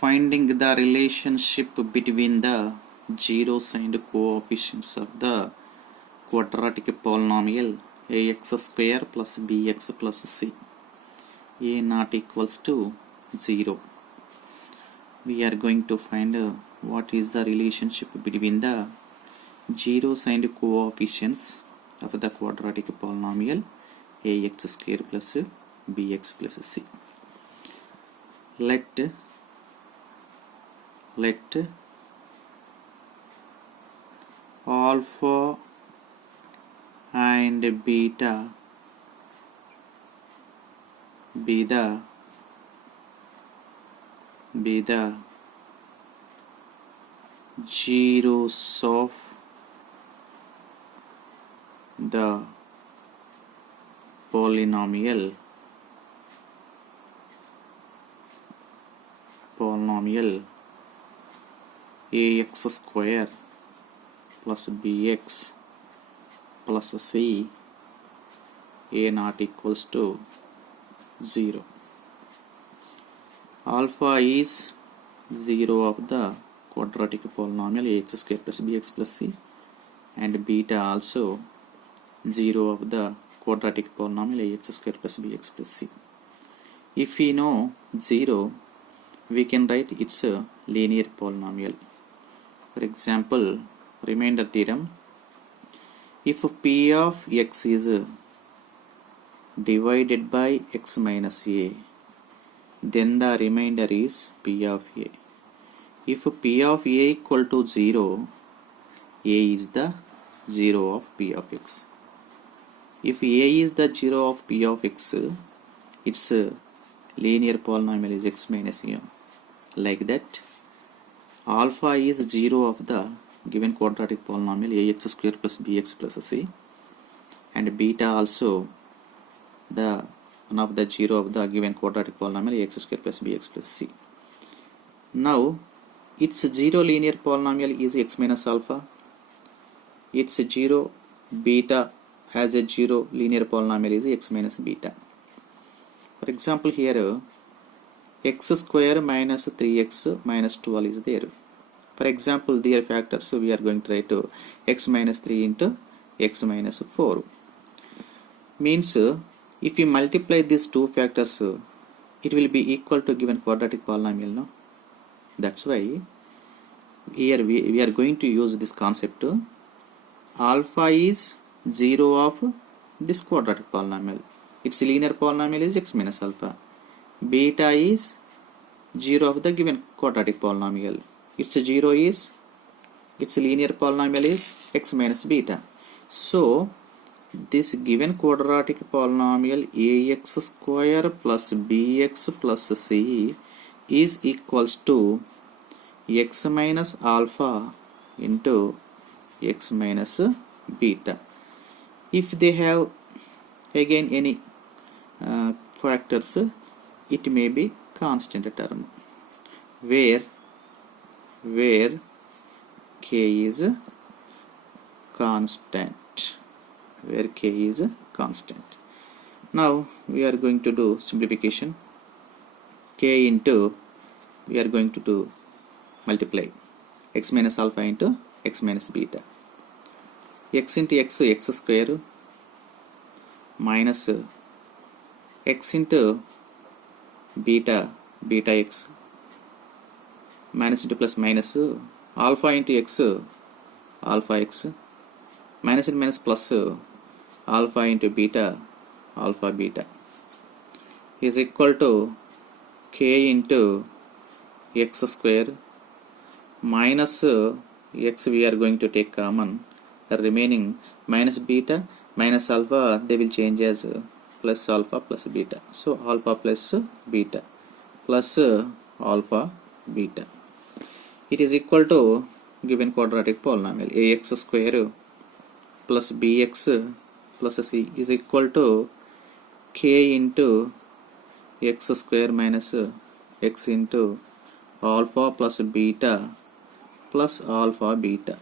Finding the relationship between the zeros and coefficients of the quadratic polynomial ax square plus bx plus c a not equals to 0. We are going to find what is the relationship between the zeros and coefficients of the quadratic polynomial ax square plus bx plus c. Let alpha and beta be the zeros of the polynomial ax square plus bx plus c a not equals to 0. Alpha is 0 of the quadratic polynomial ax square plus bx plus c and beta also 0 of the quadratic polynomial ax square plus bx plus c. If we know 0, we can write it's a linear polynomial. For example, remainder theorem, if p of x is divided by x minus a, then the remainder is p of a. If p of a equal to 0, a is the 0 of p of x. If a is the 0 of p of x, its linear polynomial is x minus a. Like that, alpha is 0 of the given quadratic polynomial ax square plus bx plus c and beta also the one of the 0 of the given quadratic polynomial ax square plus bx plus c. Now its 0 linear polynomial is x minus alpha. Its 0 beta has a 0 linear polynomial is x minus beta. For example, here x square minus 3x minus 12 is there. For example, their factors, so we are going to write x minus 3 into x minus 4. Means if you multiply these two factors, it will be equal to given quadratic polynomial, no? That's why here we are going to use this concept. Alpha is 0 of this quadratic polynomial. Its linear polynomial is x minus alpha. Beta is 0 of the given quadratic polynomial. Its 0 is, its linear polynomial is x minus beta. So this given quadratic polynomial ax square plus bx plus c is equals to x minus alpha into x minus beta. If they have again any factors, it may be constant term where k is constant. Now we are going to do simplification. K into, we are going to do multiply x minus alpha into x minus beta. X into x square minus x into beta x minus into plus minus alpha into x alpha x minus into minus plus alpha into beta alpha beta is equal to k into x square minus x, we are going to take common, the remaining minus beta minus alpha they will change as plus alpha plus beta. So alpha plus beta plus alpha beta. It is equal to given quadratic polynomial ax square plus bx plus c is equal to k into x square minus x into alpha plus beta plus alpha beta.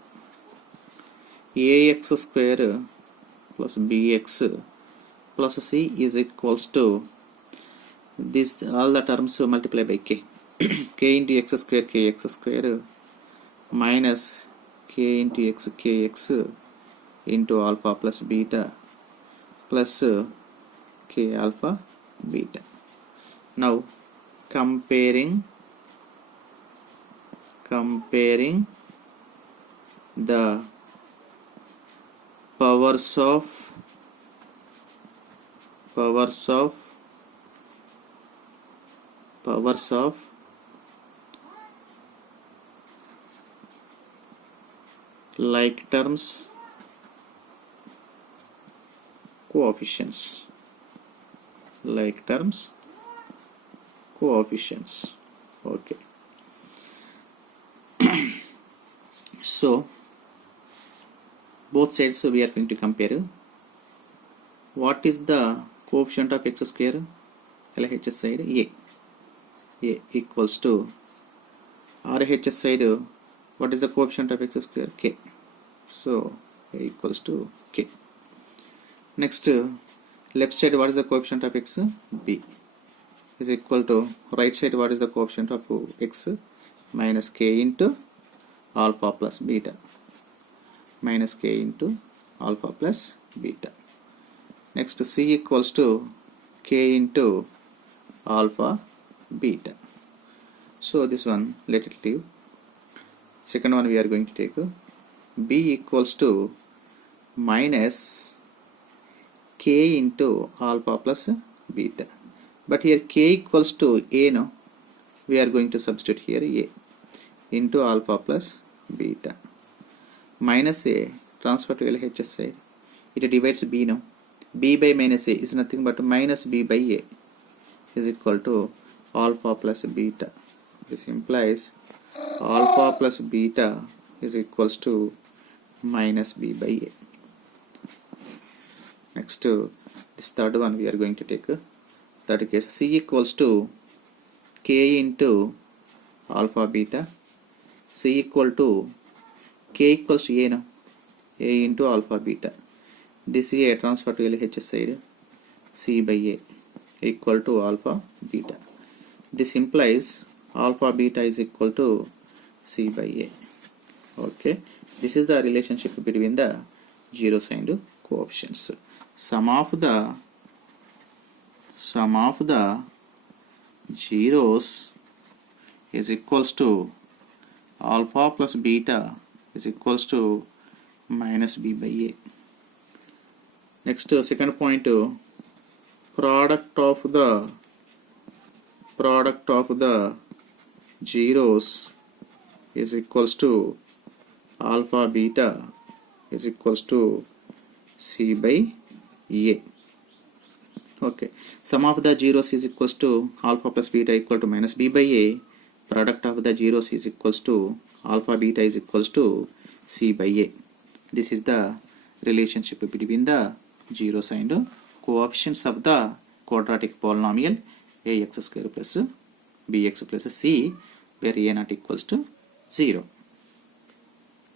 ax square plus bx plus c is equals to this, all the terms multiply by k. k into x square kx square minus k into x kx into alpha plus beta plus k alpha beta. Now comparing the powers of like terms coefficients. Okay. So both sides we are going to compare. What is the coefficient of x square? LHS side a equals to RHS side. What is the coefficient of x square? K. So a equals to k. Next left side, what is the coefficient of x? B is equal to right side, what is the coefficient of x? Minus k into alpha plus beta. Minus k into alpha plus beta. Next c equals to k into alpha beta. So this one let it leave. Second one we are going to take b equals to minus k into alpha plus beta. But here k equals to a, no? We are going to substitute here a into alpha plus beta. Minus a transfer to LHS side. It divides b, no? B by minus a is nothing but minus b by a is equal to alpha plus beta. This implies alpha plus beta is equals to minus b by a. Next this third one we are going to take. Third case, c equals to k into alpha beta. C equal to k equals to a, no? A into alpha beta. This a transfer to LHS side. C by a equal to alpha beta. This implies alpha beta is equal to c by a. Okay, this is the relationship between the zero signed coefficients. Sum of the zeros is equals to alpha plus beta is equals to minus b by a. Next second point, product of the zeros is equals to alpha beta is equals to c by a. Okay, sum of the zeros is equals to alpha plus beta equal to minus b by a. Product of the zeros is equals to alpha beta is equals to c by a. This is the relationship between the zero signed coefficients of the quadratic polynomial ax square plus bx plus c, where a not equals to 0.